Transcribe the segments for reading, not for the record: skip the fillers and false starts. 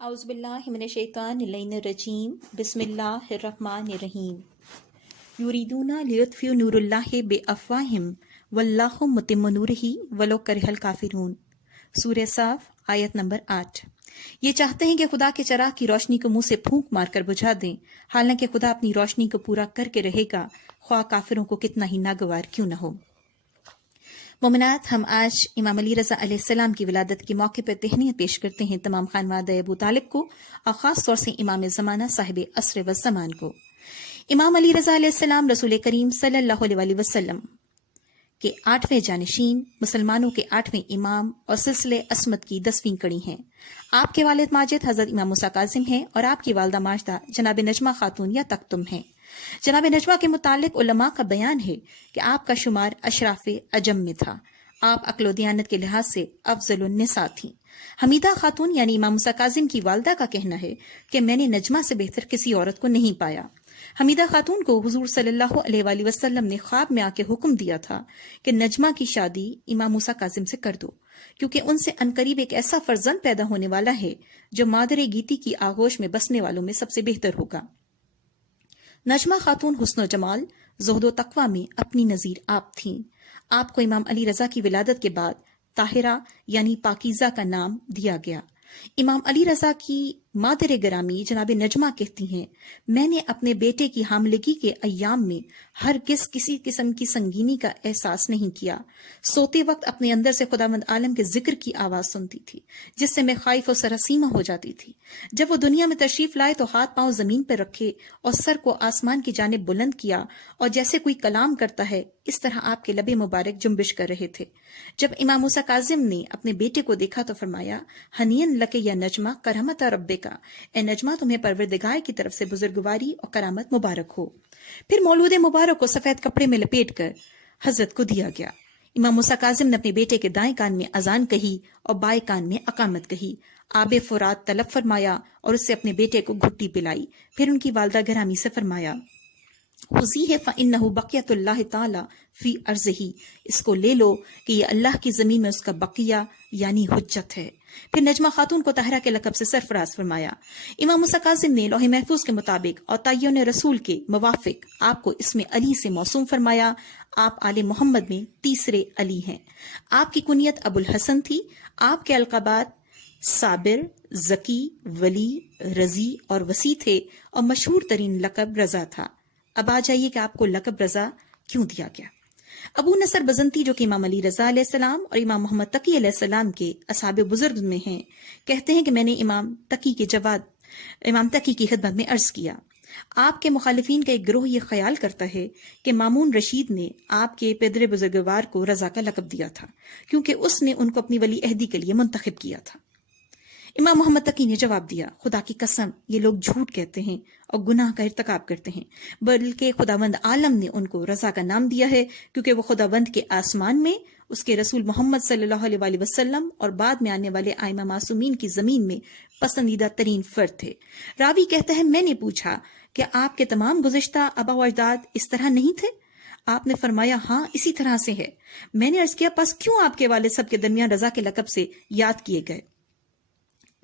اعوذ باللہ من الشیطان اللعین الرجیم بسم اللہ الرحمن الرحیم یریدون لیطفئوا نور اللہ بافواہہم واللہ متم نورہ ولو کرہ الکافرون۔ سورہ صاف آیت نمبر 8۔ یہ چاہتے ہیں کہ خدا کے چراغ کی روشنی کو منہ سے پھونک مار کر بجھا دیں، حالانکہ خدا اپنی روشنی کو پورا کر کے رہے گا، خواہ کافروں کو کتنا ہی ناگوار کیوں نہ ہو۔ مومنات، ہم آج امام علی رضا علیہ السلام کی ولادت کے موقع پر تہنیت پیش کرتے ہیں تمام خانوادہ ابو طالب کو، اور خاص طور سے امام زمانہ صاحب عصر و زمان کو۔ امام علی رضا علیہ السلام رسول کریم صلی اللہ علیہ وسلم کے 8ویں جانشین، مسلمانوں کے 8ویں امام اور سلسلے عصمت کی 10ویں کڑی ہیں۔ آپ کے والد ماجد حضرت امام موسیٰ کاظم ہیں اور آپ کی والدہ ماجدہ جناب نجمہ خاتون یا تکتم ہیں۔ جناب نجمہ کے متعلق علماء کا بیان ہے کہ آپ کا شمار اشراف عجم میں تھا۔ آپ عقل و دیانت کے لحاظ سے افضل النساء تھیں۔ حمیدہ خاتون یعنی امام موسیٰ کاظم کی والدہ کا کہنا ہے کہ میں نے نجمہ سے بہتر کسی عورت کو نہیں پایا۔ حمیدہ خاتون کو حضور صلی اللہ علیہ وآلہ وسلم نے خواب میں آ کے حکم دیا تھا کہ نجمہ کی شادی امام موسیٰ کاظم سے کر دو، کیونکہ ان سے عنقریب ایک ایسا فرزند پیدا ہونے والا ہے جو مادر گیتی کی آغوش میں بسنے والوں میں سب سے بہتر ہوگا۔ نجمہ خاتون حسن و جمال، زہد و تقوی میں اپنی نظیر آپ تھیں۔ آپ کو امام علی رضا کی ولادت کے بعد طاہرہ یعنی پاکیزہ کا نام دیا گیا۔ امام علی رضا کی مادر گرامی جناب نجمہ کہتی ہیں، میں نے اپنے بیٹے کی حاملگی کے ایام میں ہرگز کسی قسم کی سنگینی کا احساس نہیں کیا۔ سوتے وقت اپنے اندر سے خداوند عالم کے ذکر کی آواز سنتی تھی، جس سے میں خائف و سراسیمہ ہو جاتی تھی۔ جب وہ دنیا میں تشریف لائے تو ہاتھ پاؤں زمین پر رکھے اور سر کو آسمان کی جانب بلند کیا، اور جیسے کوئی کلام کرتا ہے اس طرح آپ کے لب مبارک جنبش کر رہے تھے۔ جب امام موسیٰ کاظم نے اپنے بیٹے کو دیکھا تو فرمایا، ہنین لکے یا نجمہ کرامت رب کا، اے نجمہ تمہیں پروردگار کی طرف سے بزرگواری اور کرامت مبارک ہو۔ پھر مولود مبارک کو سفید کپڑے میں لپیٹ کر حضرت کو دیا گیا۔ امام موسیٰ کاظم نے اپنے بیٹے کے دائیں کان میں اذان کہی اور بائیں کان میں اقامت کہی، آب فرات طلب فرمایا اور اس سے اپنے بیٹے کو گھٹی پلائی۔ پھر ان کی والدہ گرامی سے فرمایا، خذیہ فإنہ بقیۃ اللہ تعالی فی ارضہ، اس کو لے لو کہ یہ اللہ کی زمین میں اس کا بقیہ یعنی حجت ہے۔ پھر نجمہ خاتون کو طاہرہ کے لقب سے سرفراز فرمایا۔ امام موسیٰ کاظم نے لوح محفوظ کے مطابق اور تعین رسول کے موافق آپ کو اسم علی سے موسوم فرمایا۔ آپ آل محمد میں تیسرے علی ہیں۔ آپ کی کنیت ابو الحسن تھی۔ آپ کے القابات صابر، ذکی، ولی، رضی اور وسیع تھے، اور مشہور ترین لقب رضا تھا۔ اب آ جائیے کہ آپ کو لقب رضا کیوں دیا گیا۔ ابو نصر بزنتی، جو کہ امام علی رضا علیہ السلام اور امام محمد تقی علیہ السلام کے اصحاب بزرگ میں ہیں، کہتے ہیں کہ میں نے امام تقی کی خدمت میں عرض کیا، آپ کے مخالفین کا ایک گروہ یہ خیال کرتا ہے کہ مامون رشید نے آپ کے پدر بزرگوار کو رضا کا لقب دیا تھا، کیونکہ اس نے ان کو اپنی ولی عہدی کے لیے منتخب کیا تھا۔ امام محمد تقی نے جواب دیا، خدا کی قسم یہ لوگ جھوٹ کہتے ہیں اور گناہ کا ارتکاب کرتے ہیں، بلکہ خداوند عالم نے ان کو رضا کا نام دیا ہے، کیونکہ وہ خداوند کے آسمان میں، اس کے رسول محمد صلی اللہ علیہ وآلہ وسلم اور بعد میں آنے والے ائمہ معصومین کی زمین میں پسندیدہ ترین فرد تھے۔ راوی کہتا ہے، میں نے پوچھا کہ آپ کے تمام گزشتہ آبا و اجداد اس طرح نہیں تھے؟ آپ نے فرمایا، ہاں اسی طرح سے ہے۔ میں نے عرض کیا، پس کیوں آپ کے والد صاحب کے درمیان رضا کے لقب سے یاد کیے گئے؟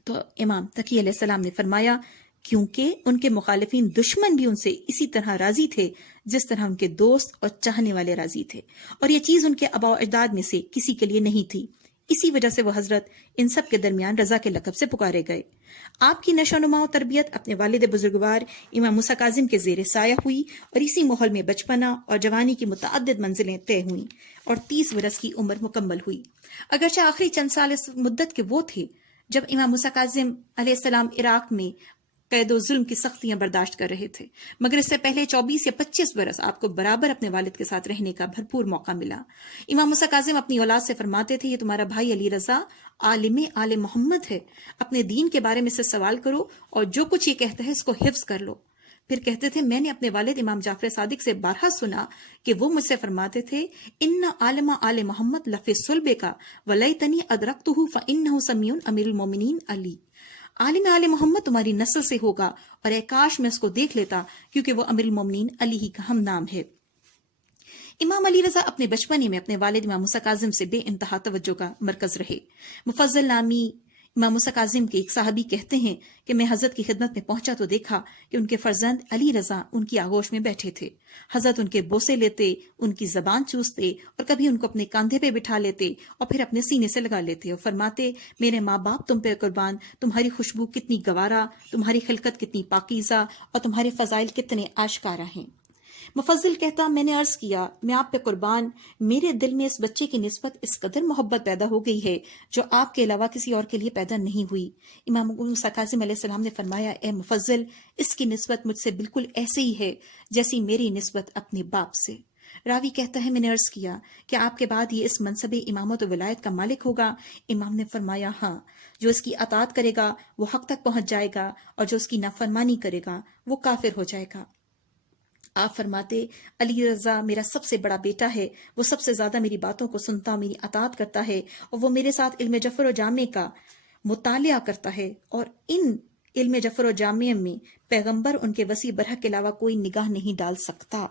تو امام تقی علیہ السلام نے فرمایا، کیونکہ ان کے مخالفین دشمن بھی ان سے اسی طرح راضی تھے جس طرح ان کے دوست اور چاہنے والے راضی تھے، اور یہ چیز ان کے آباء و اجداد میں سے کسی کے لیے نہیں تھی۔ اسی وجہ سے وہ حضرت ان سب کے درمیان رضا کے لقب سے پکارے گئے۔ آپ کی نشو و نما و تربیت اپنے والد بزرگوار امام موسیٰ کاظم کے زیر سایہ ہوئی، اور اسی ماحول میں بچپنا اور جوانی کی متعدد منزلیں طے ہوئیں اور 30 برس کی عمر مکمل ہوئی۔ اگرچہ آخری چند سال اس مدت کے وہ تھے جب امام موسیٰ کاظم علیہ السلام عراق میں قید و ظلم کی سختیاں برداشت کر رہے تھے، مگر اس سے پہلے 24 یا 25 برس آپ کو برابر اپنے والد کے ساتھ رہنے کا بھرپور موقع ملا۔ امام موسیٰ کاظم اپنی اولاد سے فرماتے تھے، یہ تمہارا بھائی علی رضا عالم آل محمد ہے، اپنے دین کے بارے میں سے سوال کرو اور جو کچھ یہ کہتا ہے اس کو حفظ کر لو۔ پھر کہتے تھے، میں نے اپنے والد امام جعفر صادق سے بارہا سنا کہ وہ مجھ سے فرماتے تھے، ان عالم آل محمد لفی صلبے کا ولیتنی ادرکتہ فانہ سمیع امیر المومنین علی، عالم آل محمد تمہاری نسل سے ہوگا، اور اے کاش میں اس کو دیکھ لیتا، کیونکہ وہ امیر المومنین علی ہی کا ہم نام ہے۔ امام علی رضا اپنے بچپنے میں اپنے والد امام موسیٰ کاظم سے بے انتہا توجہ کا مرکز رہے۔ مفضل نامی امام موسیٰ کاظم کے ایک صحابی کہتے ہیں کہ میں حضرت کی خدمت میں پہنچا تو دیکھا کہ ان کے فرزند علی رضا ان کی آغوش میں بیٹھے تھے۔ حضرت ان کے بوسے لیتے، ان کی زبان چوستے اور کبھی ان کو اپنے کاندھے پہ بٹھا لیتے اور پھر اپنے سینے سے لگا لیتے اور فرماتے، میرے ماں باپ تم پہ قربان، تمہاری خوشبو کتنی گوارا، تمہاری خلقت کتنی پاکیزہ اور تمہارے فضائل کتنے آشکارا ہیں۔ مفضل کہتا، میں نے عرض کیا، میں آپ پہ قربان، میرے دل میں اس بچے کی نسبت اس قدر محبت پیدا ہو گئی ہے جو آپ کے علاوہ کسی اور کے لیے پیدا نہیں ہوئی۔ امام موسیٰ کاظم علیہ السلام نے فرمایا، اے مفضل، اس کی نسبت مجھ سے بالکل ایسے ہی ہے جیسی میری نسبت اپنے باپ سے۔ راوی کہتا ہے، میں نے عرض کیا کہ آپ کے بعد یہ اس منصب امامت و ولایت کا مالک ہوگا؟ امام نے فرمایا، ہاں، جو اس کی اطاعت کرے گا وہ حق تک پہنچ جائے گا اور جو اس کی نافرمانی کرے گا وہ کافر ہو جائے گا۔ آپ فرماتے، علی رضا میرا سب سے بڑا بیٹا ہے، وہ سب سے زیادہ میری باتوں کو سنتا، میری اطاعت کرتا ہے، اور وہ میرے ساتھ علم جفر و جامع کا مطالعہ کرتا ہے، اور ان علم جفر و جامع میں پیغمبر ان کے وسیع برحق کے علاوہ کوئی نگاہ نہیں ڈال سکتا۔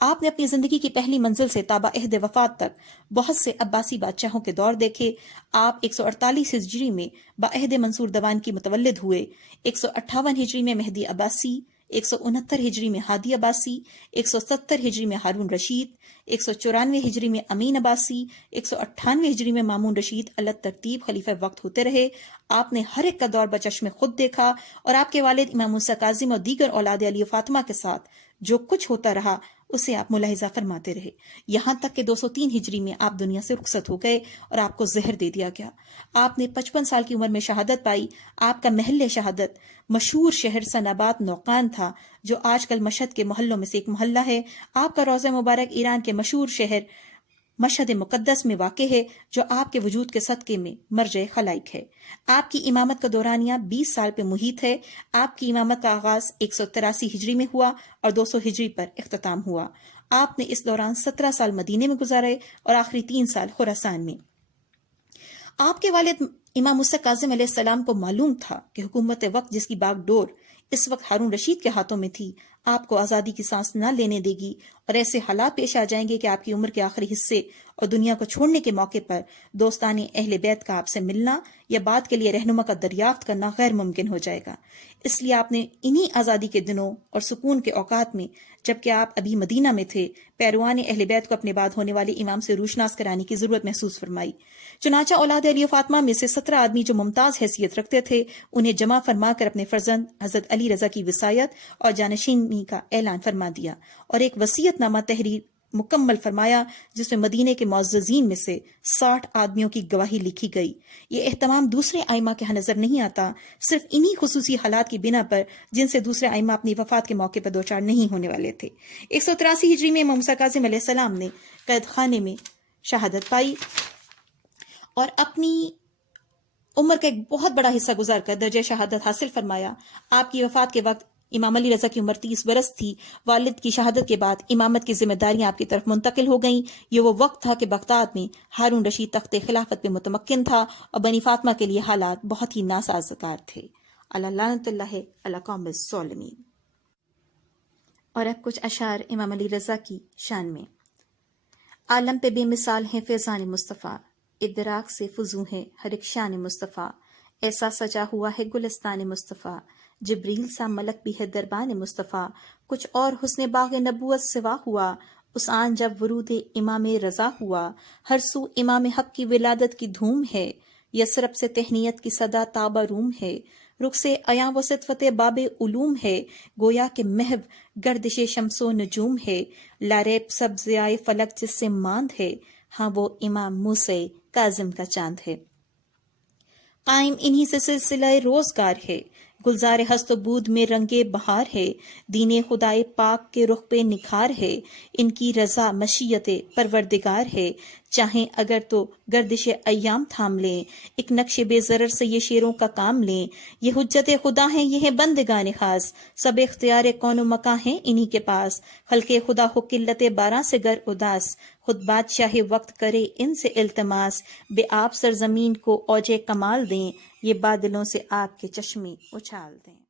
آپ نے اپنی زندگی کی پہلی منزل سے تابع عہد وفات تک بہت سے عباسی بادشاہوں کے دور دیکھے۔ آپ 148 ہجری میں بعہد منصور دوان کی متولد ہوئے، 158 ہجری میں مہدی عباسی، 169 ہجری میں ہادی عباسی، 170 ہجری میں ہارون رشید، 194 ہجری میں امین عباسی، 198 ہجری میں مامون رشید اللہ ترتیب خلیفہ وقت ہوتے رہے۔ آپ نے ہر ایک کا دور بچشم خود دیکھا، اور آپ کے والد امام موسیٰ کاظم اور دیگر اولاد علی و فاطمہ کے ساتھ جو کچھ ہوتا رہا اسے آپ ملاحظہ فرماتے رہے، یہاں تک کہ 203 ہجری میں آپ دنیا سے رخصت ہو گئے اور آپ کو زہر دے دیا گیا۔ آپ نے 55 سال کی عمر میں شہادت پائی۔ آپ کا محل شہادت مشہور شہر سناباد نوقان تھا، جو آج کل مشہد کے محلوں میں سے ایک محلہ ہے۔ آپ کا روضہ مبارک ایران کے مشہور شہر مشہد مقدس میں واقع ہے، جو آپ کے وجود کے صدقے میں مرجع خلائق ہے۔ آپ کی امامت کا دورانیہ 20 سال پہ محیط ہے۔ آپ کی امامت کا آغاز 183 ہجری میں ہوا اور 200 ہجری پر اختتام ہوا۔ آپ نے اس دوران 17 سال مدینے میں گزارے اور آخری 3 سال خراسان میں۔ آپ کے والد امام موسیٰ کاظم علیہ السلام کو معلوم تھا کہ حکومت وقت، جس کی باغ ڈور اس وقت ہارون رشید کے ہاتھوں میں تھی، آپ کو آزادی کی سانس نہ لینے دے گی، اور ایسے حالات پیش آ جائیں گے کہ آپ کی عمر کے آخری حصے اور دنیا کو چھوڑنے کے موقع پر دوستانے اہل بیت کا آپ سے ملنا یا بات کے لیے رہنما کا دریافت کرنا غیر ممکن ہو جائے گا۔ اس لیے آپ نے انہی آزادی کے دنوں اور سکون کے اوقات میں، جبکہ آپ ابھی مدینہ میں تھے، پیروان اہل بیت کو اپنے بعد ہونے والے امام سے روشناس کرانے کی ضرورت محسوس فرمائی۔ چنانچہ اولاد علی و فاطمہ میں سے 17 آدمی جو ممتاز حیثیت رکھتے تھے، انہیں جمع فرما کر اپنے فرزند حضرت علی رضا کی وصایت اور جانشینی کا اعلان فرما دیا، اور ایک وصیت نامہ تحریر مکمل فرمایا، جس میں مدینے کے معززین میں سے 60 آدمیوں کی گواہی لکھی گئی۔ یہ اہتمام دوسرے ائمہ کے ہاں نظر نہیں آتا، صرف انہی خصوصی حالات کی بنا پر جن سے دوسرے ائمہ اپنی وفات کے موقع پر دوچار نہیں ہونے والے تھے۔ 183 ہجری میں امام موسیٰ کاظم علیہ السلام نے قید خانے میں شہادت پائی اور اپنی عمر کا ایک بہت بڑا حصہ گزار کر درجہ شہادت حاصل فرمایا۔ آپ کی وفات کے وقت امام علی رضا کی عمر 30 برس تھی۔ والد کی شہادت کے بعد امامت کی ذمہ داریاں آپ کی طرف منتقل ہو گئیں۔ یہ وہ وقت تھا کہ بغداد میں ہارون رشید تخت خلافت پہ متمکن تھا اور بنی فاطمہ کے لیے حالات بہت ہی ناسازگار تھے۔ اللہ لعنت اللہ علی قوم الظالمین۔ اور اب کچھ اشعار امام علی رضا کی شان میں۔ عالم پہ بے مثال ہیں فیضان مصطفیٰ، ادراک سے فزوں ہے ہر ایک شان مصطفیٰ، ایسا سجا ہوا ہے گلستان مصطفیٰ، جبریل سا ملک بھی ہے دربان مصطفیٰ، کچھ اور حسن باغ نبوت سوا ہوا، اس آن جب ورود امام رضا ہوا، ہر سو امام حق کی ولادت کی دھوم ہے، یثرب سے تہنیت کی صدا تابہ روم ہے، رخ سے عیاں و صدفت باب علوم ہے، گویا کہ محو گردش شمس و نجوم ہے، لاریب سب ضیائے فلک جس سے ماند ہے، ہاں وہ امام موسیٰ کاظم کا چاند ہے۔ قائم انہی سے سلسلہ روزگار ہے، گلزار ہست و بود میں رنگ بہار ہے، دین خدائے پاک کے رخ پہ نکھار ہے، ان کی رضا مشیت پروردگار ہے، چاہیں اگر تو گردش ایام تھام لیں، ایک نقش بے ضرر سے یہ شیروں کا کام لیں، یہ حجت خدا ہیں یہ ہیں بندگان خاص، سب اختیار کون و مکاں ہیں انہی کے پاس، خلق خدا ہو قلت باراں سے گر اداس، خود بادشاہ وقت کرے ان سے التماس، بے آپ سرزمین کو اوج کمال دیں، یہ بادلوں سے آپ کے چشمے اچھال دیں۔